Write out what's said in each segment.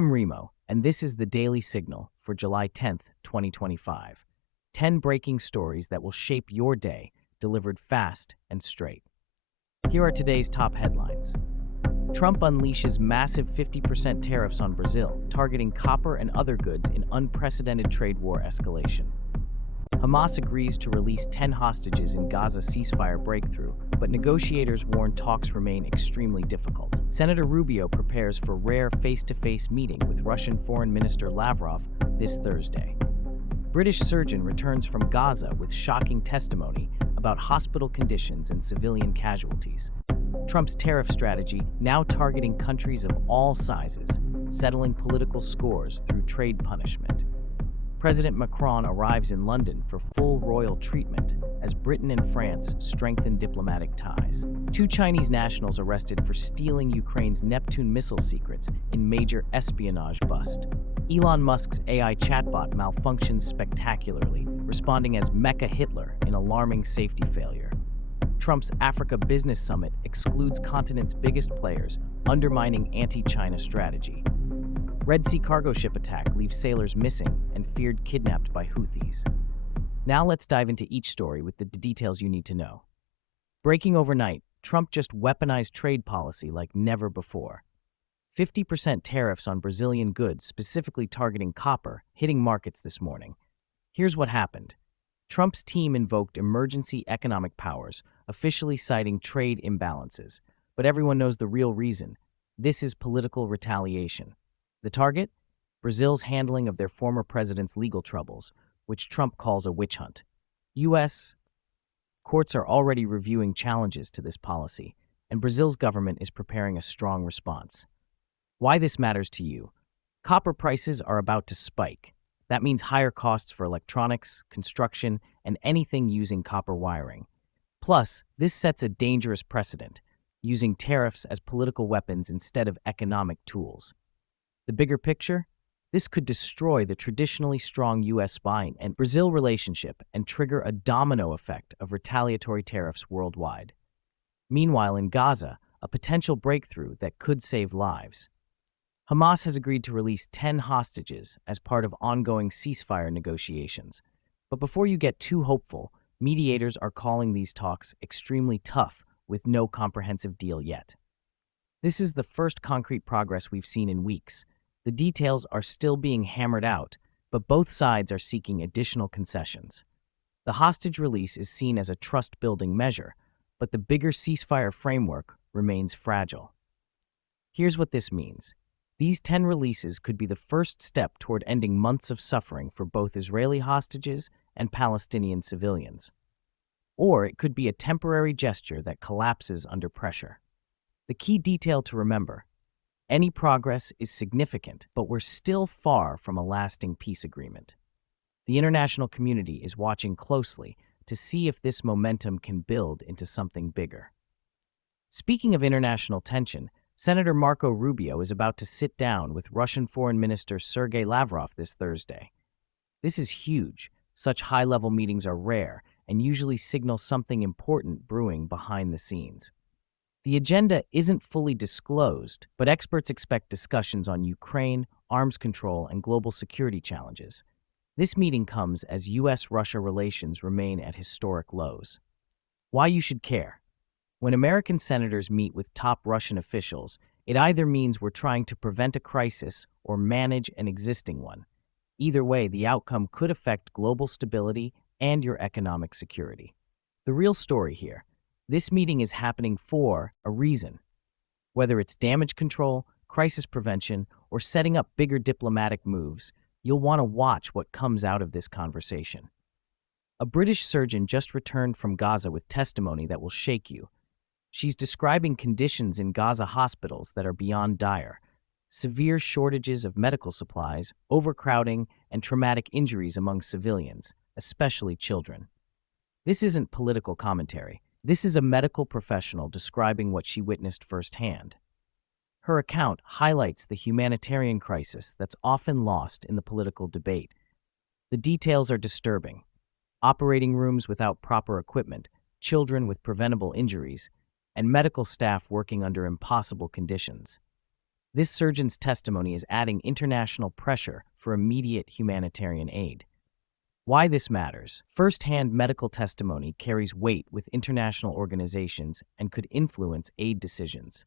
I'm Remo, and this is the Daily Signal for July 10th, 2025. 10 breaking stories that will shape your day, delivered fast and straight. Here are today's top headlines. Trump unleashes massive 50% tariffs on Brazil, targeting copper and other goods in unprecedented trade war escalation. Hamas agrees to release 10 hostages in Gaza ceasefire breakthrough, but negotiators warn talks remain extremely difficult. Senator Rubio prepares for rare face-to-face meeting with Russian Foreign Minister Lavrov this Thursday. British surgeon returns from Gaza with shocking testimony about hospital conditions and civilian casualties. Trump's tariff strategy now targeting countries of all sizes, settling political scores through trade punishment. President Macron arrives in London for full royal treatment as Britain and France strengthen diplomatic ties. 2 Chinese nationals arrested for stealing Ukraine's Neptune missile secrets in major espionage bust. Elon Musk's AI chatbot malfunctions spectacularly, responding as MechaHitler in alarming safety failure. Trump's Africa Business Summit excludes continent's biggest players, undermining anti-China strategy. Red Sea cargo ship attack leaves sailors missing and feared kidnapped by Houthis. Now let's dive into each story with the details you need to know. Breaking overnight, Trump just weaponized trade policy like never before. 50% tariffs on Brazilian goods, specifically targeting copper, hitting markets this morning. Here's what happened. Trump's team invoked emergency economic powers, officially citing trade imbalances. But everyone knows the real reason. This is political retaliation. The target? Brazil's handling of their former president's legal troubles, which Trump calls a witch hunt. U.S. courts are already reviewing challenges to this policy, and Brazil's government is preparing a strong response. Why this matters to you? Copper prices are about to spike. That means higher costs for electronics, construction, and anything using copper wiring. Plus, this sets a dangerous precedent, using tariffs as political weapons instead of economic tools. The bigger picture? This could destroy the traditionally strong U.S. buying and Brazil relationship and trigger a domino effect of retaliatory tariffs worldwide. Meanwhile, in Gaza, a potential breakthrough that could save lives. Hamas has agreed to release 10 hostages as part of ongoing ceasefire negotiations. But before you get too hopeful, mediators are calling these talks extremely tough with no comprehensive deal yet. This is the first concrete progress we've seen in weeks. The details are still being hammered out, but both sides are seeking additional concessions. The hostage release is seen as a trust-building measure, but the bigger ceasefire framework remains fragile. Here's what this means. These 10 releases could be the first step toward ending months of suffering for both Israeli hostages and Palestinian civilians. Or it could be a temporary gesture that collapses under pressure. The key detail to remember: any progress is significant, but we're still far from a lasting peace agreement. The international community is watching closely to see if this momentum can build into something bigger. Speaking of international tension, Senator Marco Rubio is about to sit down with Russian Foreign Minister Sergei Lavrov this Thursday. This is huge. Such high-level meetings are rare and usually signal something important brewing behind the scenes. The agenda isn't fully disclosed, but experts expect discussions on Ukraine, arms control, and global security challenges. This meeting comes as U.S.-Russia relations remain at historic lows. Why you should care? When American senators meet with top Russian officials, it either means we're trying to prevent a crisis or manage an existing one. Either way, the outcome could affect global stability and your economic security. The real story here: this meeting is happening for a reason. Whether it's damage control, crisis prevention, or setting up bigger diplomatic moves, you'll want to watch what comes out of this conversation. A British surgeon just returned from Gaza with testimony that will shake you. She's describing conditions in Gaza hospitals that are beyond dire: severe shortages of medical supplies, overcrowding, and traumatic injuries among civilians, especially children. This isn't political commentary. This is a medical professional describing what she witnessed firsthand. Her account highlights the humanitarian crisis that's often lost in the political debate. The details are disturbing: operating rooms without proper equipment, children with preventable injuries, and medical staff working under impossible conditions. This surgeon's testimony is adding international pressure for immediate humanitarian aid. Why this matters. First-hand medical testimony carries weight with international organizations and could influence aid decisions.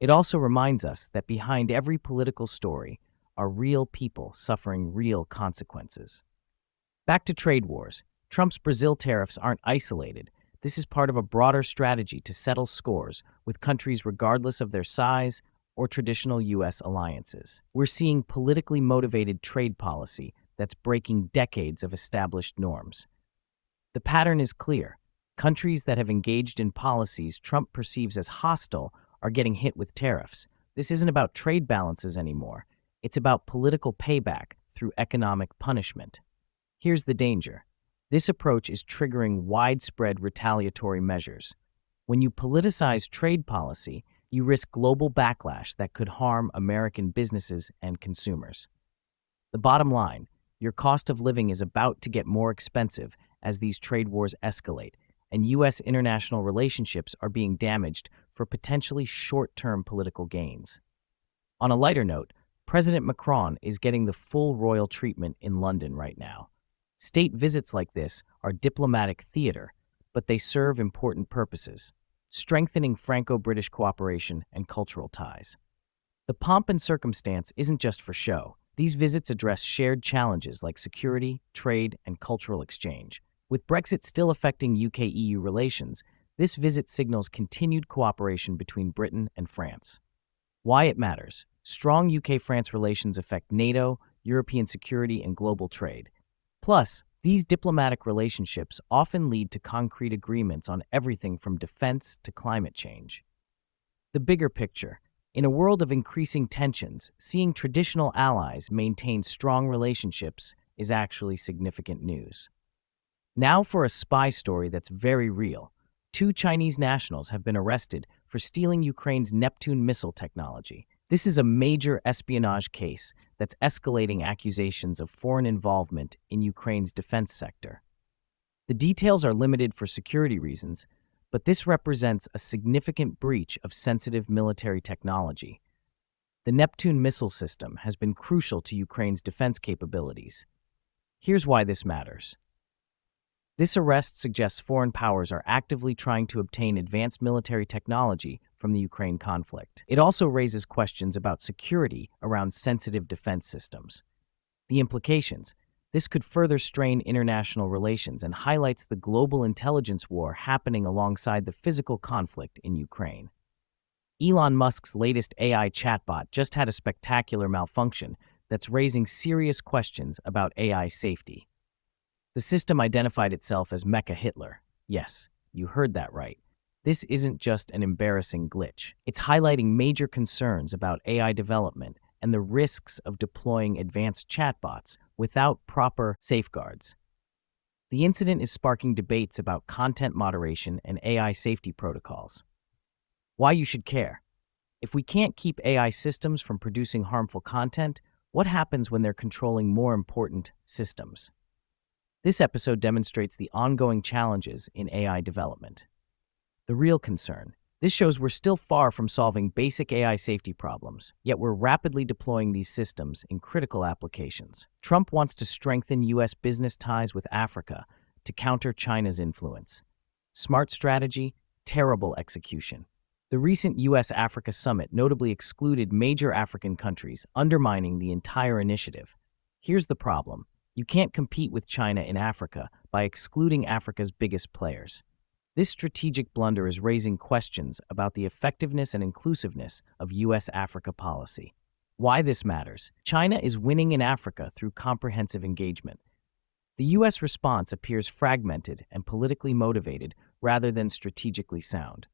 It also reminds us that behind every political story are real people suffering real consequences. Back to trade wars. Trump's Brazil tariffs aren't isolated. This is part of a broader strategy to settle scores with countries regardless of their size or traditional U.S. alliances. We're seeing politically motivated trade policy that's breaking decades of established norms. The pattern is clear. Countries that have engaged in policies Trump perceives as hostile are getting hit with tariffs. This isn't about trade balances anymore. It's about political payback through economic punishment. Here's the danger. This approach is triggering widespread retaliatory measures. When you politicize trade policy, you risk global backlash that could harm American businesses and consumers. The bottom line, your cost of living is about to get more expensive as these trade wars escalate, and U.S. international relationships are being damaged for potentially short-term political gains. On a lighter note, President Macron is getting the full royal treatment in London right now. State visits like this are diplomatic theater, but they serve important purposes, strengthening Franco-British cooperation and cultural ties. The pomp and circumstance isn't just for show. These visits address shared challenges like security, trade, and cultural exchange. With Brexit still affecting UK-EU relations, this visit signals continued cooperation between Britain and France. Why it matters. Strong UK-France relations affect NATO, European security, and global trade. Plus, these diplomatic relationships often lead to concrete agreements on everything from defense to climate change. The bigger picture. In a world of increasing tensions, seeing traditional allies maintain strong relationships is actually significant news. Now for a spy story that's very real. 2 Chinese nationals have been arrested for stealing Ukraine's Neptune missile technology. This is a major espionage case that's escalating accusations of foreign involvement in Ukraine's defense sector. The details are limited for security reasons, but this represents a significant breach of sensitive military technology. The Neptune missile system has been crucial to Ukraine's defense capabilities. Here's why this matters. This arrest suggests foreign powers are actively trying to obtain advanced military technology from the Ukraine conflict. It also raises questions about security around sensitive defense systems. The implications. This could further strain international relations and highlights the global intelligence war happening alongside the physical conflict in Ukraine. Elon Musk's latest AI chatbot just had a spectacular malfunction that's raising serious questions about AI safety. The system identified itself as MechaHitler. Yes, you heard that right. This isn't just an embarrassing glitch. It's highlighting major concerns about AI development and the risks of deploying advanced chatbots without proper safeguards. The incident is sparking debates about content moderation and AI safety protocols. Why you should care. If we can't keep AI systems from producing harmful content, what happens when they're controlling more important systems? This episode demonstrates the ongoing challenges in AI development. The real concern. This shows we're still far from solving basic AI safety problems, yet we're rapidly deploying these systems in critical applications. Trump wants to strengthen U.S. business ties with Africa to counter China's influence. Smart strategy, terrible execution. The recent U.S.-Africa summit notably excluded major African countries, undermining the entire initiative. Here's the problem. You can't compete with China in Africa by excluding Africa's biggest players. This strategic blunder is raising questions about the effectiveness and inclusiveness of U.S.-Africa policy. Why this matters. China is winning in Africa through comprehensive engagement. The U.S. response appears fragmented and politically motivated rather than strategically sound.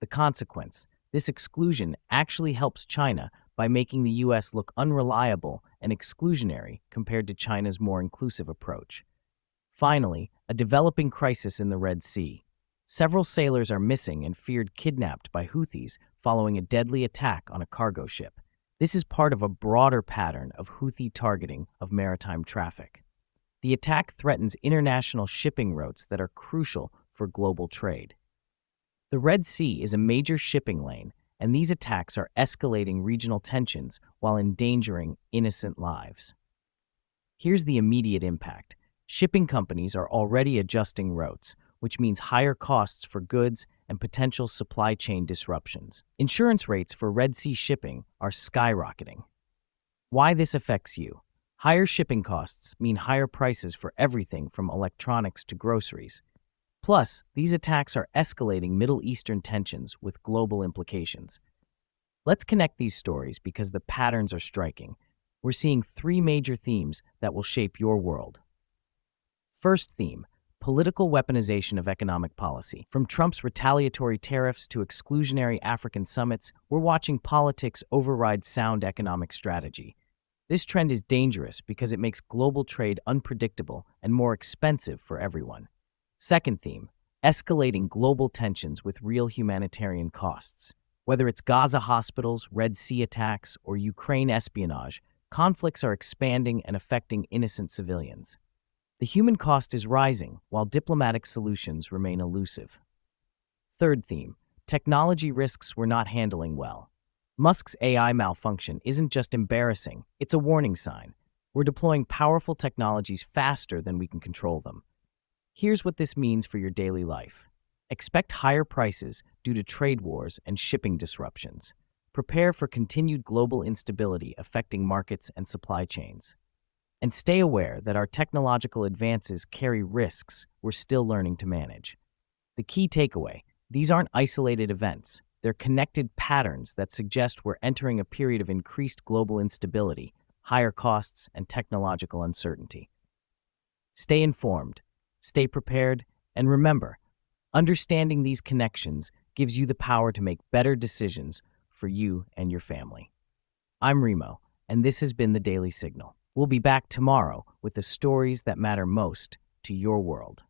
The consequence. This exclusion actually helps China by making the U.S. look unreliable and exclusionary compared to China's more inclusive approach. Finally, a developing crisis in the Red Sea. Several sailors are missing and feared kidnapped by Houthis following a deadly attack on a cargo ship. This is part of a broader pattern of Houthi targeting of maritime traffic. The attack threatens international shipping routes that are crucial for global trade. The Red Sea is a major shipping lane, and these attacks are escalating regional tensions while endangering innocent lives. Here's the immediate impact. Shipping companies are already adjusting routes, which means higher costs for goods and potential supply chain disruptions. Insurance rates for Red Sea shipping are skyrocketing. Why this affects you? Higher shipping costs mean higher prices for everything from electronics to groceries. Plus, these attacks are escalating Middle Eastern tensions with global implications. Let's connect these stories because the patterns are striking. We're seeing three major themes that will shape your world. First theme, political weaponization of economic policy. From Trump's retaliatory tariffs to exclusionary African summits, we're watching politics override sound economic strategy. This trend is dangerous because it makes global trade unpredictable and more expensive for everyone. Second theme, escalating global tensions with real humanitarian costs. Whether it's Gaza hospitals, Red Sea attacks, or Ukraine espionage, conflicts are expanding and affecting innocent civilians. The human cost is rising, while diplomatic solutions remain elusive. Third theme, technology risks we're not handling well. Musk's AI malfunction isn't just embarrassing, it's a warning sign. We're deploying powerful technologies faster than we can control them. Here's what this means for your daily life. Expect higher prices due to trade wars and shipping disruptions. Prepare for continued global instability affecting markets and supply chains. And stay aware that our technological advances carry risks we're still learning to manage. The key takeaway, these aren't isolated events. They're connected patterns that suggest we're entering a period of increased global instability, higher costs, and technological uncertainty. Stay informed, stay prepared, and remember, understanding these connections gives you the power to make better decisions for you and your family. I'm Remo, and this has been the Daily Signal. We'll be back tomorrow with the stories that matter most to your world.